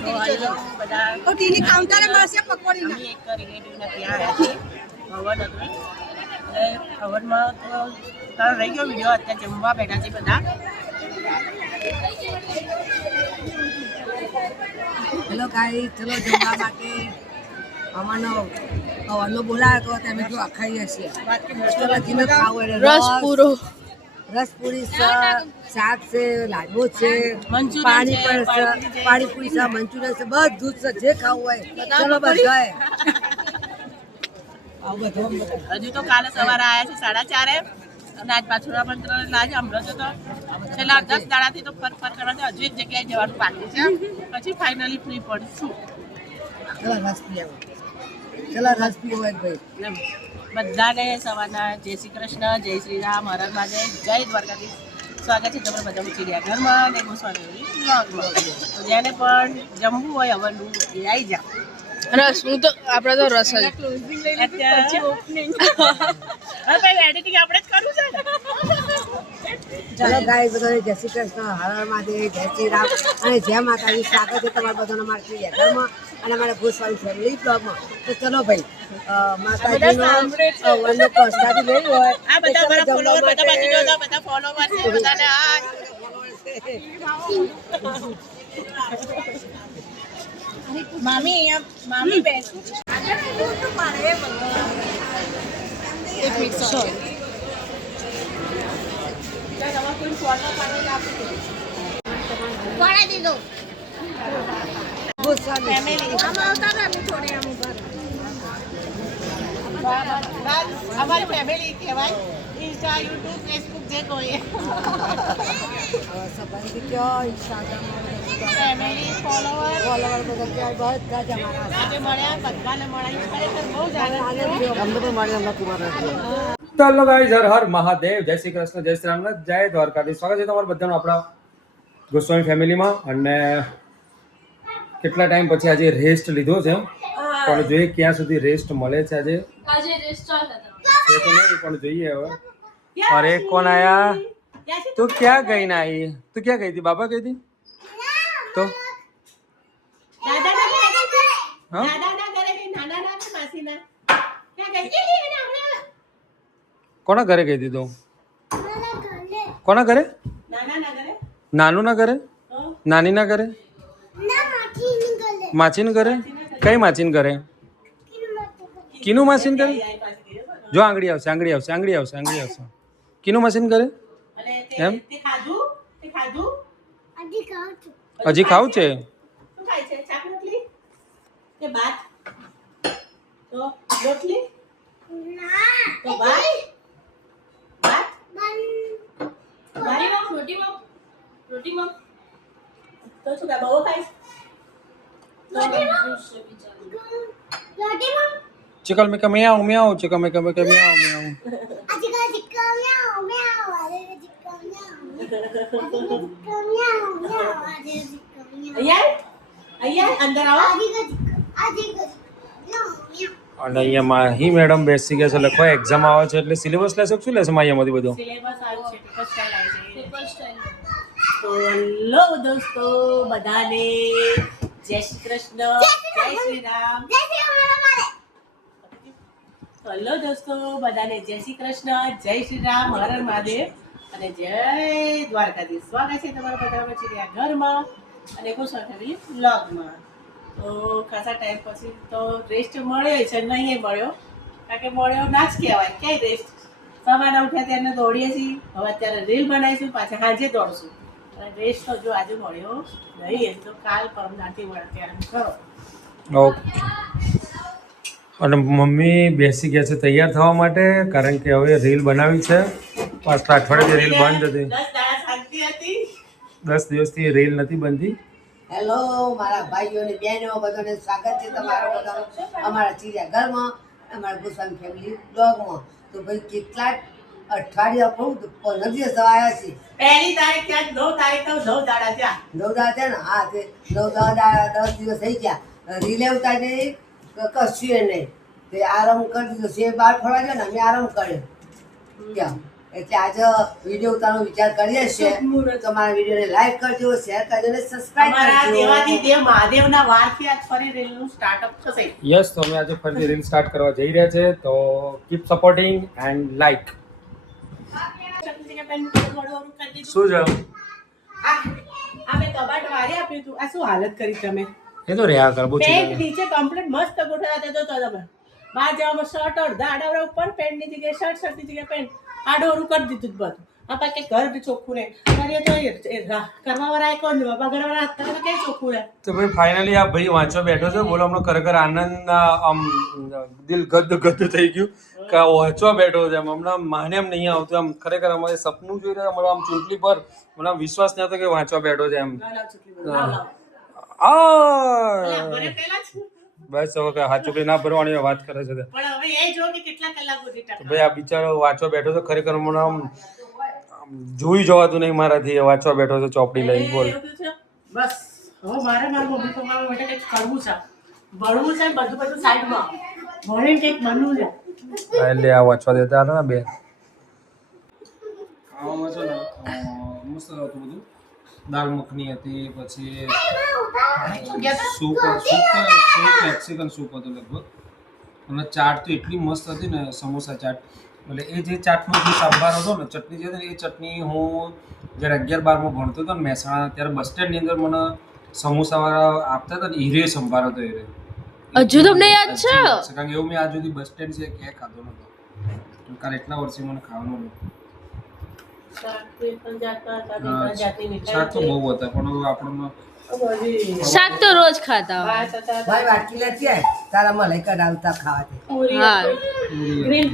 તો ટીની કાઉન્ટરે મળશે પકોડી ના એક રિલેટિવના ત્યાં આવ્યા છે હવન હતું એટલે હવનમાં તો તારો રહી ગયો વિડીયો અત્યારે જમવા બેઠા છે બધા હેલો ગાઈસ ચલો જમવા માટે અમાનો હવનનો બોલાવ્યો તો તમે જો અખાઈએ છીએ રસ પૂરો રસપુરી છે શાક છે લાડવો છે પાણીપુરી છે મંચુરિયન છે બધું છે જે ખાવું હોય ચલો બધાએ હજુ તો કાલે સવારે આવ્યા છે 4:30 અને આજ પાછું મંત્ર લાજ હમણાં તો છેલ્લા 10 દાડાથી તો ફર કરવાથી હજુ એક જગ્યાએ જવાનું બાકી છે પછી ફાઇનલી ફ્રી પડશું ચલો રસ પીવો ચલો રસ પીવો ભાઈ બધાને સવારના જય શ્રી કૃષ્ણ જય શ્રી રામ હર હર મહાદેવ જય દ્વારકાધીશ સ્વાગત છે તમારા બધા ચિડિયાઘરમાં અને ગોસ્વામી વ્લોગમાં તો જેને પણ જમવું હોય હવનનું એ આવી જાઓ રસ હું તો આપણે તો રસ જ એડિટિંગ આપણે જ કરવું છે ચલો ગાઈસ બધાને જય શ્રી કૃષ્ણ હર હર મહાદેવ જય શ્રી રામ અને જય માતાજી સ્વાગત છે તમારા બધાના મારા ચિડિયાઘરમાં અને અમારા ગોસ્વામી ફેમિલી બ્લોગમાં તો ચલો ભાઈ માતાજીનો હવનનો પ્રસાદી લઈ હોય આ બધા મારા ફોલોવર બધા બાજુ જોતા બધા ફોલોવર છે બધાને મામી અહીંયા મામી બેસું એક મિનિટ સોરી પડા દીધો ગોસ્વામી અમારી ફેમિલી કહેવાય ઇન્સ્ટા યુટ્યુબ ફેસબુક જે કોઈ સંબંધી કયો ઇન્સ્ટાગ્રામ ફેમિલી ફોલોવર ફોલોવર બધા બધા જ અમારા આજે મળ્યા બધાને મળ્યા ખરેખર બહુ જ આનંદ થયો. અમને પણ મળી અમને કુમાર તો હેલો ગાઈઝ હર હર મહાદેવ જય શ્રી કૃષ્ણ જય શ્રી રામ જય દ્વારકાધીશ સ્વાગત છે તમારું બધાનું આપણા ગોસ્વામી ફેમિલીમાં અને કેટલા ટાઈમ પછી આજે રેસ્ટ લીધો છે પણ જોઈએ ક્યાં સુધી રેસ્ટ મળે છે આજે છે તો નહીં પણ જોઈએ હવે અરે કોણ આયા તું ક્યાં ગઈ ના આવી તું ક્યાં ગઈ હતી બાબા ગઈ હતી તો દાદાના ઘરે ગઈ છે? હા દાદાના ઘરે ગઈ નાનાના કે માસીના ક્યાં ગઈ હતી એને હમણાં કોના ઘરે ગઈ હતી તું કોના ઘરે નાનાના ઘરે નાનું ના ઘરે નાની ના ઘરે માછીન ઘરે કઈ માછીન ઘરે કીનું માસીન ઘરે જો આંગળી આવશે આંગળી આવશે આંગળી આવશે આંગળી આવશે કીનું માસીન ઘરે અને એમ તે ખાધું હજી ખાવું છે શું ખાય છે શાક રોટલી કે ભાત તો રોટલી તો ભાત ભાત રોટીમાં તો શું ખાય બહુ ખાઈશ चिकन में कमी आऊँ मैं आऊँ चिकन में कमी कमी आऊँ मैं आऊँ અહીંયા અંદર આવો અને અહીંયા માહી મેડમ બેસી ગયા છે લખવા એક્ઝામ આવે છે એટલે સિલેબસ લેશો શું લેશો માહીમાંથી બધું સિલેબસ આવ્યું છે પેપર સ્ટાઇલ આવી છે તો હેલો દોસ્તો બધાને જય શ્રી કૃષ્ણ જય શ્રી રામ હેલો દોસ્તો બધાને જય શ્રી કૃષ્ણ જય શ્રી રામ હર હર મહાદેવ અને જય દ્વારકાધીશ સ્વાગત છે તમારા બધા ચિડિયાઘરમાં અને ગોસ્વામી ફેમિલી વ્લોગમાં તો ખાસા ટાઈમ પછી તો રેસ્ટ મળ્યો છે નહીં મળ્યો કારણ કે મળ્યો ના જ કહેવાય ક્યાંય રેસ્ટ સવારના ઉઠ્યા ત્યારે દોડીએ છીએ હવે અત્યારે રીલ બનાવીશું પાછા સાંજે દોડશું અને રેસ્ટ તો જો આજે મળ્યો નહીં એમ તો કાલ પરમદાથી મળે ત્યારે કરો ઓકે અને મમ્મી બેસી ગયા છે તૈયાર થવા માટે કારણ કે હવે રીલ બનાવી છે પાછલા અઠવાડિયે રીલ બંધ હતી 10 દાડા શાંતિ હતી 10 દિવસથી રીલ નથી બનતી હેલો મારા ભાઈઓ અને બહેનો બધાને સ્વાગત છે તમારું બધાનું અમારા ચિડિયાઘરમાં અમારા ગોસ્વામી ફેમિલી બ્લોગમાં તો ભાઈ કેટલા અઠવાડિયા બહુ 15 દિવસ આવ્યા છે પહેલી તારીખ ત્યાં 9 તારીખ તો 9 દાડા ત્યાં 9 દાડા છે ને હા તે 9 દાડા 10 દિવસ થઈ ગયા રીલે ઉતારી કશું નહીં તે આરામ કરી દીધો છે બહાર ફરવા ગયો ને અમે આરામ કર્યો ત્યાં એટલે આજે વિડીયો ઉતારવાનો વિચાર કરીએ છીએ. તો મારા વિડીયોને લાઈક કરજો, શેર કરજો અને સબસ્ક્રાઇબ અમારા કરજો. દેવાથી દેવ મહાદેવના વારથી આજ ફરી રેલનું સ્ટાર્ટઅપ થશે. યસ, તો અમે આજે ફરીથી રીલ સ્ટાર્ટ કરવા જઈ રહ્યા છે. તો કીપ સપોર્ટિંગ એન્ડ લાઈક. શું છે આ મેં કબાટ વારી આપ્યું હતું. આ શું હાલત કરી તમે? એ તો રહ્યા કર પેન્ટ નીચે કમ્પ્લીટ મસ્ત ગોઠવ્યા હતા. તો તમે બહાર જવામાં શર્ટ અડધા આડાવડા ઉપર, પેન્ટની જગ્યાએ શર્ટ, શર્ટની જગ્યાએ પેન્ટ, આડોરું કરી દીધું બધું. આ કે ઘર બી ચોખ્ખું રહે. કરીએ તો કરવા વાળા કોણ બગડવા વાળા અત્યારે તો ક્યાં ચોખ્ખું રહે? તો ભાઈ ફાઇનલી આ ભાઈ વાંચવા બેઠો છે. બોલો હમણાં ખરેખર આનંદ આમ દિલ ગદ ગદ થઈ ગયું કે આ વાંચવા બેઠો છે. હમણાં માને એમ નહીં આવતું. આમ ખરેખર અમારે સપનું જોઈ રહ્યા અમારા આમ ચૂંટણી પર મને આમ વિશ્વાસ નહીં આવતો કે વાંચવા બેઠો છે એમ. લાવ ચૂંટણી બધું. લાવ, લાવ. આ ભરે પહેલા જ. બસ હવે કે હાથ ચોકડી ના ભરવાની વાત કરે છે તે. પણ હવે એ જો કે કેટલા કલાક સુધી તો ટકા. ભાઈ આ બિચારો વાંચવા બેઠો છે. ખરેખર મને આમ જોઈ જવાતું નહીં મારાથી. એ વાંચવા બેઠો છે ચોપડી લઈ. બોલ. એવું છે? બસ હવે મારા મમ્મી પપ્પા માટે કંઈક કરવું છે, ભણવું છે, બધું સાઈડમાં ભણીને કંઈક બનવું છે. એટલે આ વાંચવા દેતા હતા ને બે. આમાં છે ને મસ્ત હતું બધું. દાળ મખની હતી, પછી સૂપ મેક્સિકન સૂપ હતું લગભગ. અને ચાટ તો એટલી મસ્ત હતી ને, સમોસા ચાટ. એટલે એ જે ચાટનો જે સંભાર હતો ને, ચટણી જે હતી ને, એ ચટણી હું જ્યારે 11-12માં ભણતો હતો ને મહેસાણા, ત્યારે બસ સ્ટેન્ડની અંદર મને સમોસાવાળા આપતા હતા ને, હીરે સંભાર હતો હીરે. હજુ તમને યાદ છે? કારણ કે એવું મેં આજ સુધી બસ સ્ટેન્ડ છે ક્યાંય ખાધો નતો. કારણ એટલા વર્ષે મને ખાવાનું હતું. શાક તો બહુ હતા પણ હવે આપણને શાક તો રોજ ખાતા હોય. ભાઈ વાટકી લેતી આય તારા મલાઈ કઢાવતા ખાવાથી. હા. ગ્રીન